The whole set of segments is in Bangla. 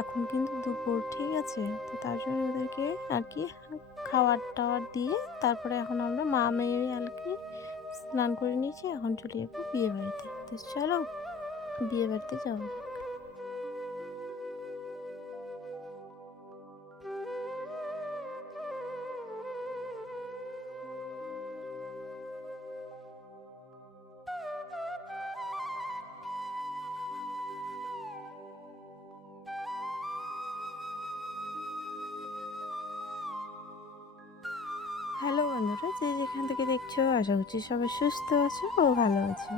এখন কিন্তু দুপুর, ঠিক আছে? তো তার জন্য ওদেরকে আর কি খাবার টাওয়ার দিয়ে তারপরে এখন আমরা মা মেয়ে আর কি স্নান করে নিয়েছি, এখন চলে যাবো বিয়ে বাড়িতে। তো চলো বিয়ে বাড়িতে যাওয়া যাক। হ্যালো বন্ধুরা, যে যেখান থেকে দেখছো আশা করছি সবাই সুস্থ আছো ও ভালো আছো।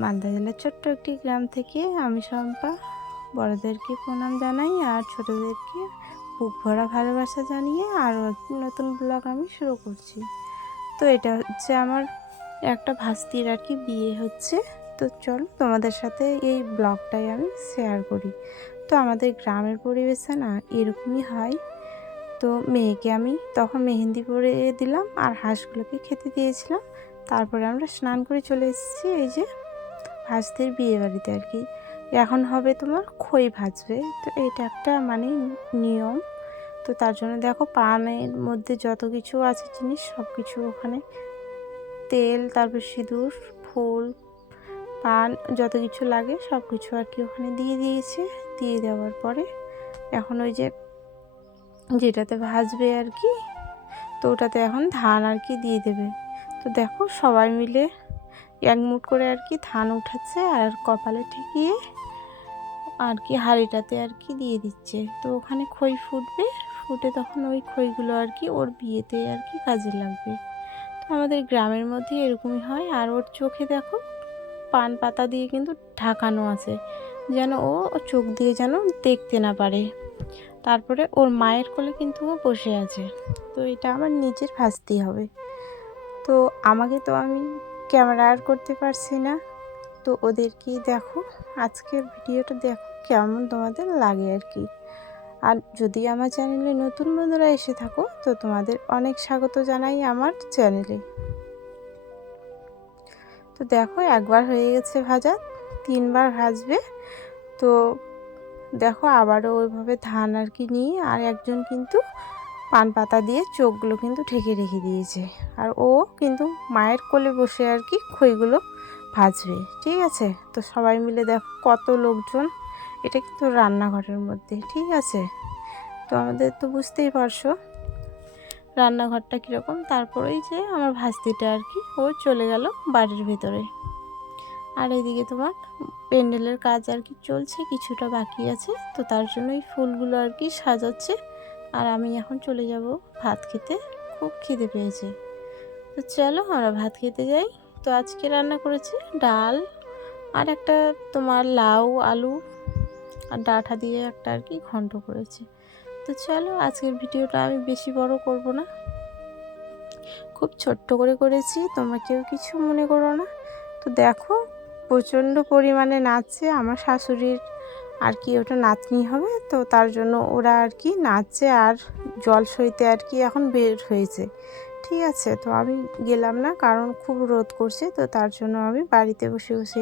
মালদা জেলার ছোট্ট একটি গ্রাম থেকে আমি শম্পা বড়দেরকে প্রণাম জানাই আর ছোটদেরকে বুক ভরা ভালোবাসা জানিয়ে আরও একটি নতুন ব্লগ আমি শুরু করছি। তো এটা হচ্ছে আমার একটা ভাস্তির আর কি বিয়ে হচ্ছে। তো চলো তোমাদের সাথে এই ব্লগটাই আমি শেয়ার করি। তো আমাদের গ্রামের পরিবেশে না এরকমই হয়। তো মেয়েকে আমি তখন মেহেন্দি পরে দিলাম আর হাঁসগুলোকে খেতে দিয়েছিলাম। তারপরে আমরা স্নান করে চলে এসেছি এই যে ভাস্তির বিয়ে বাড়িতে আর কি। এখন হবে তোমার খই ভাজবে, তো এটা একটা মানে নিয়ম। তো তার জন্য দেখো পানের মধ্যে যত কিছু আছে জিনিস সব কিছু ওখানে তেল, তারপর সিঁদুর, ফুল, পান যত কিছু লাগে সব কিছু আর কি ওখানে দিয়ে দিয়েছে। দিয়ে দেওয়ার পরে এখন ওই যে যেটাতে ভাজবে আর কি, তো ওটাতে এখন ধান আর কি দিয়ে দেবে। তো দেখো সবাই মিলে এক মুঠ করে আর কি ধান উঠাচ্ছে আর কপালে ঠেকিয়ে আর কি হাঁড়িটাতে আর কি দিয়ে দিচ্ছে। তো ওখানে খই ফুটবে, ফুটে তখন ওই খইগুলো আর কি ওর বিয়েতে আর কি কাজে লাগবে। তো আমাদের গ্রামের মধ্যে এরকমই হয়। আর ওর চোখে দেখো পান পাতা দিয়ে কিন্তু ঢাকানো আছে, যেন ও চোখ দিয়ে যেন দেখতে না পারে। তারপরে ওর মায়ের কোলে কিন্তু ও বসে আছে। তো এটা আমার নিজের ভাস্তি হবে। তো আমাকে তো আমি ক্যামেরা আর করতে পারছি না। তো ওদেরকেই দেখো, আজকের ভিডিওটা দেখো কেমন তোমাদের লাগে আর কি। আর যদি আমার চ্যানেলে নতুন বন্ধুরা এসে থাকো তো তোমাদের অনেক স্বাগত জানাই আমার চ্যানেলে। তো দেখো একবার হয়ে গেছে ভাজা, 3বার ভাজবে। তো দেখো আবারও ওইভাবে ধান আর কি নিয়ে আর একজন কিন্তু পান পাতা দিয়ে চোখগুলো কিন্তু ঢেকে রেখে দিয়েছে। আর ও কিন্তু মায়ের কোলে বসে আর কি খইগুলো ভাজবে, ঠিক আছে? তো সবাই মিলে দেখো কত লোকজন, এটা কিন্তু রান্নাঘরের মধ্যে, ঠিক আছে? তো আমাদের তো বুঝতেই পারছো রান্নাঘরটা কীরকম। তারপরেই যে আমার ভাস্তিটা আর কি ও চলে গেল বাড়ির ভিতরে। আর এদিকে তোমার প্যান্ডেলের কাজ আর কি চলছে, কিছুটা বাকি আছে। তো তার জন্য এই ফুলগুলো আর কি সাজাচ্ছে। আর আমি এখন চলে যাব ভাত খেতে, খুব খিদে পেয়েছে। তো চলো আমরা ভাত খেতে যাই। তো আজকে রান্না করেছি ডাল আর একটা তোমার লাউ আলু আর ডাঁটা দিয়ে একটা আর কি ঘন্ট করেছি। তো চলো আজকের ভিডিওটা আমি বেশি বড় করব না, খুব ছোট্ট করে করেছি, তোমরা কেউ কিছু মনে করো না। তো দেখো প্রচণ্ড পরিমাণে নাচছে আমার শাশুড়ির আর কি, ওটা নাতনি হবে। তো তার জন্য ওরা আর কি নাচছে আর জল সইতে আর কি এখন বের হয়েছে, ঠিক আছে? তো আমি গেলাম না কারণ খুব রোদ করছে। তো তার জন্য আমি বাড়িতে বসে বসে